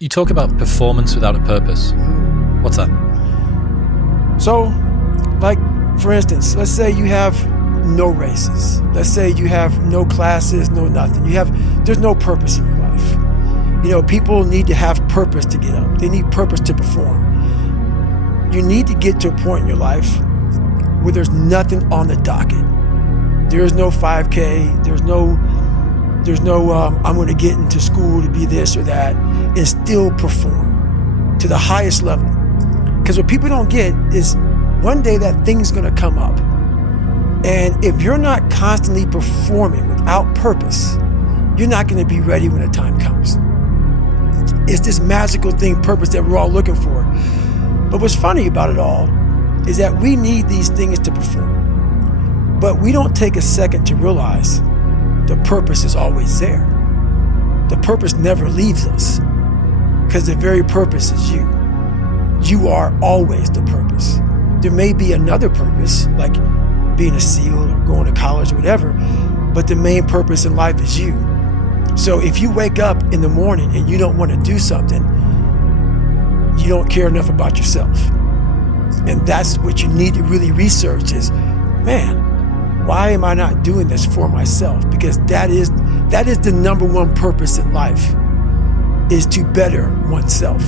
You talk about performance without a purpose. What's that? So, like, for instance, let's say you have no races. Let's say you have no classes, no nothing. There's no purpose in your life. You know, people need to have purpose to get up. They need purpose to perform. You need to get to a point in your life where there's nothing on the docket. There is no 5K. There's no I'm going to get into school to be this or that, and still perform to the highest level. Because what people don't get is one day that thing's going to come up. And if you're not constantly performing without purpose, you're not going to be ready when the time comes. It's this magical thing, purpose, that we're all looking for. But what's funny about it all is that we need these things to perform. But we don't take a second to realize the purpose is always there. The purpose never leaves us, because the very purpose is you. You are always the purpose. There may be another purpose, like being a SEAL or going to college or whatever, but the main purpose in life is you. So if you wake up in the morning and you don't want to do something, you don't care enough about yourself. And that's what you need to really research is, man, why am I not doing this for myself? Because that is the number one purpose in life, is to better oneself.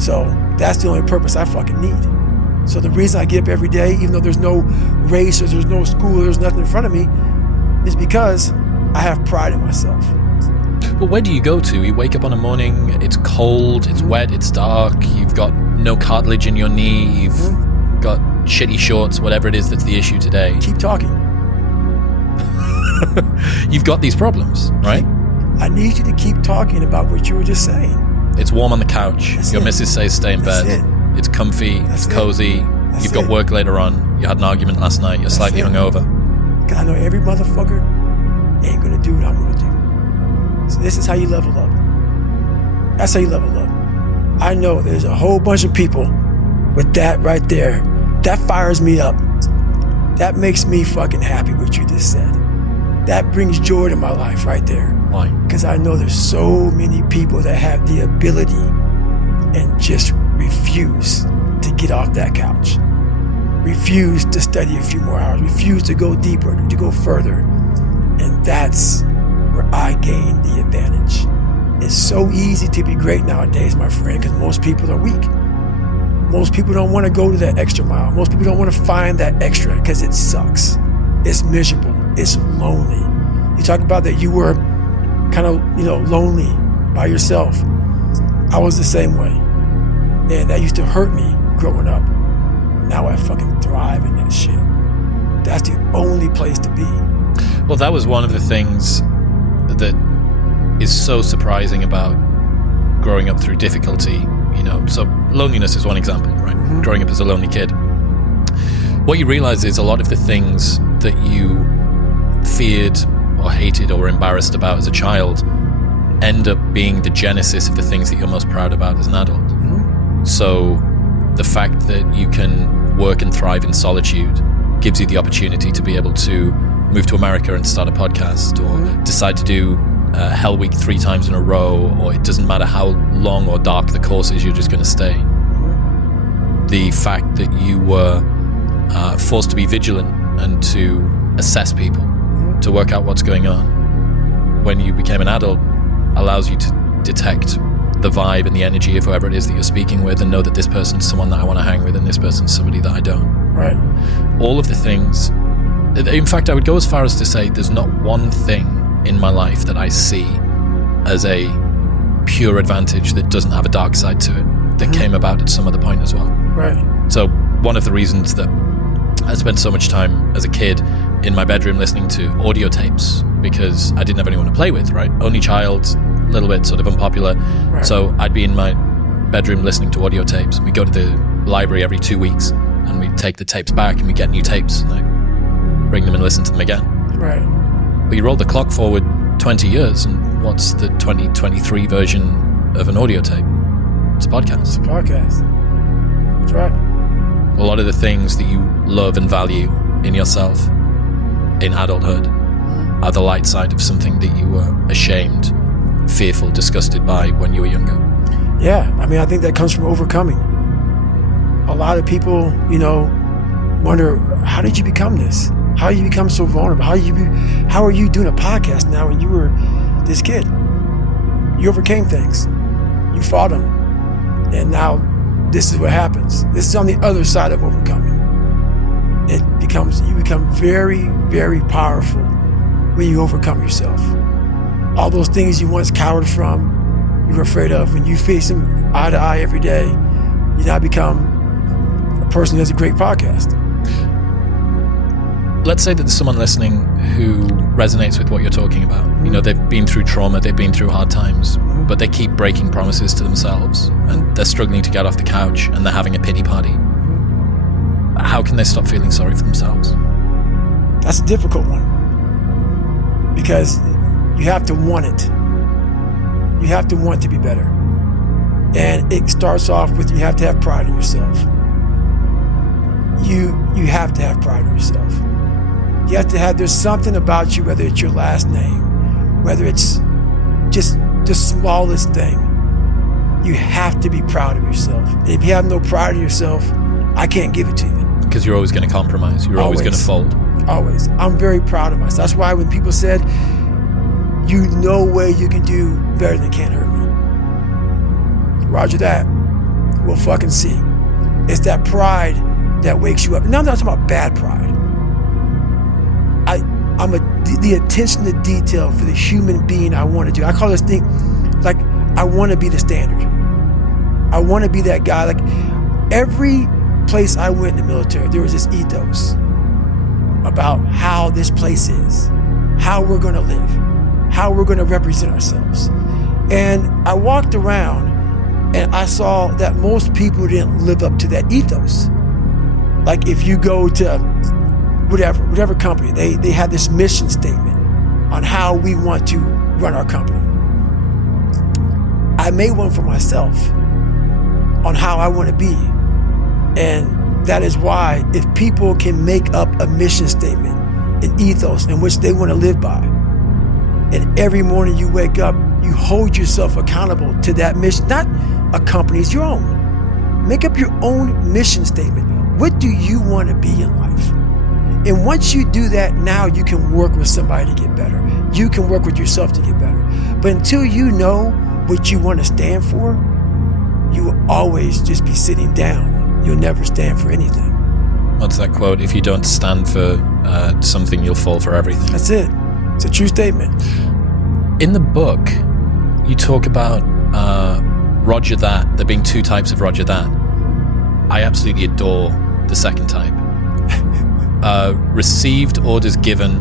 So that's the only purpose I fucking need. So the reason I get up every day, even though there's no race or there's no school, there's nothing in front of me, is because I have pride in myself. But where do you go to? You wake up on a morning, it's cold, it's wet, it's dark, you've got no cartilage in your knee, you've got shitty shorts, whatever it is that's the issue today. Keep talking. You've got these problems, right? I need you to keep talking about what you were just saying. It's warm on the couch. Your missus says stay in bed. It's comfy, it's cozy. You've got work later on. You had an argument last night. You're slightly hungover. Because I know every motherfucker ain't going to do what I'm going to do. So this is how you level up. That's how you level up. I know there's a whole bunch of people with that right there. That fires me up. That makes me fucking happy what you just said. That brings joy to my life right there. Why? Because I know there's so many people that have the ability and just refuse to get off that couch. Refuse to study a few more hours. Refuse to go deeper, to go further. And that's where I gain the advantage. It's so easy to be great nowadays, my friend, because most people are weak. Most people don't want to go to that extra mile. Most people don't want to find that extra because it sucks. It's miserable. It's lonely. You talk about that you were kind of, lonely by yourself. I was the same way. And that used to hurt me growing up. Now I fucking thrive in that shit. That's the only place to be. Well, that was one of the things that is so surprising about growing up through difficulty. So loneliness is one example, right? Mm-hmm. Growing up as a lonely kid. What you realize is a lot of the things that you feared or hated or embarrassed about as a child end up being the genesis of the things that you're most proud about as an adult. Mm-hmm. So the fact that you can work and thrive in solitude gives you the opportunity to be able to move to America and start a podcast, or decide to do Hell Week 3 times in a row, or it doesn't matter how long or dark the course is, you're just going to stay. The fact that you were forced to be vigilant and to assess people, to work out what's going on when you became an adult, allows you to detect the vibe and the energy of whoever it is that you're speaking with, and know that this person's someone that I want to hang with and this person's somebody that I don't. Right. All of the things. In fact, I would go as far as to say there's not one thing in my life that I see as a pure advantage that doesn't have a dark side to it, that came about at some other point as well. Right. So one of the reasons that I spent so much time as a kid in my bedroom listening to audio tapes, because I didn't have anyone to play with, right? Only child, a little bit sort of unpopular. Right. So I'd be in my bedroom listening to audio tapes. We'd go to the library every 2 weeks and we'd take the tapes back and we'd get new tapes and I'd bring them and listen to them again. Right. But you roll the clock forward 20 years and what's the 2023 version of an audio tape? It's a podcast. It's a podcast. That's right. A lot of the things that you love and value in yourself in adulthood are the light side of something that you were ashamed, fearful, disgusted by when you were younger. Yeah, I mean, I think that comes from overcoming. A lot of people, wonder, how did you become this? How did you become so vulnerable? How are you doing a podcast now when you were this kid? You overcame things. You fought them. And now this is what happens. This is on the other side of overcoming. You become very, very powerful when you overcome yourself. All those things you once cowered from, you were afraid of, when you face them eye to eye every day, you now become a person who has a great podcast. Let's say that there's someone listening who resonates with what you're talking about. Mm-hmm. They've been through trauma, they've been through hard times, Mm-hmm. but they keep breaking promises to themselves, and they're struggling to get off the couch, and they're having a pity party. Mm-hmm. How can they stop feeling sorry for themselves? That's a difficult one, because you have to want it. You have to want to be better. And it starts off with, you have to have pride in yourself. You have to have pride in yourself. You have to have, there's something about you, whether it's your last name, whether it's just the smallest thing, you have to be proud of yourself. If you have no pride in yourself, I can't give it to you. Because you're always going to compromise. You're always going to fold. Always. I'm very proud of myself. That's why when people said, you know way you can do better than Can't Hurt Me. Roger that. We'll fucking see. It's that pride that wakes you up. Now I'm not talking about bad pride. I'm the attention to detail for the human being I want to do. I call this thing, like, I want to be the standard. I want to be that guy. Like, every place I went in the military, there was this ethos about how this place is, how we're going to live, how we're going to represent ourselves. And I walked around and I saw that most people didn't live up to that ethos. Like, if you go to whatever company, they had this mission statement on how we want to run our company. I made one for myself on how I want to be. And that is why, if people can make up a mission statement, an ethos in which they want to live by, and every morning you wake up, you hold yourself accountable to that mission, not a company's, your own. Make up your own mission statement. What do you want to be in life? And once you do that, now you can work with somebody to get better. You can work with yourself to get better. But until you know what you want to stand for, you will always just be sitting down. You'll never stand for anything. What's that quote? If you don't stand for something, you'll fall for everything. That's it. It's a true statement. In the book, you talk about Roger that, there being two types of Roger that. I absolutely adore the second type. Received orders given,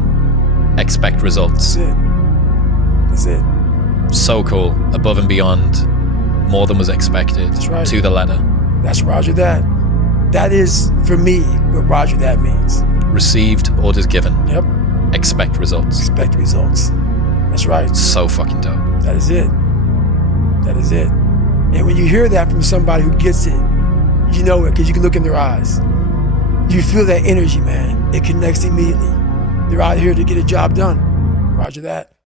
expect results. That's it. So cool. Above and beyond, more than was expected. That's right. To the letter. That's Roger that. That is, for me, what Roger that means. Received orders given. Yep. Expect results. Expect results. That's right. So fucking dope. That is it. That is it. And when you hear that from somebody who gets it, you know it because you can look in their eyes. You feel that energy, man. It connects immediately. They're out here to get a job done. Roger that.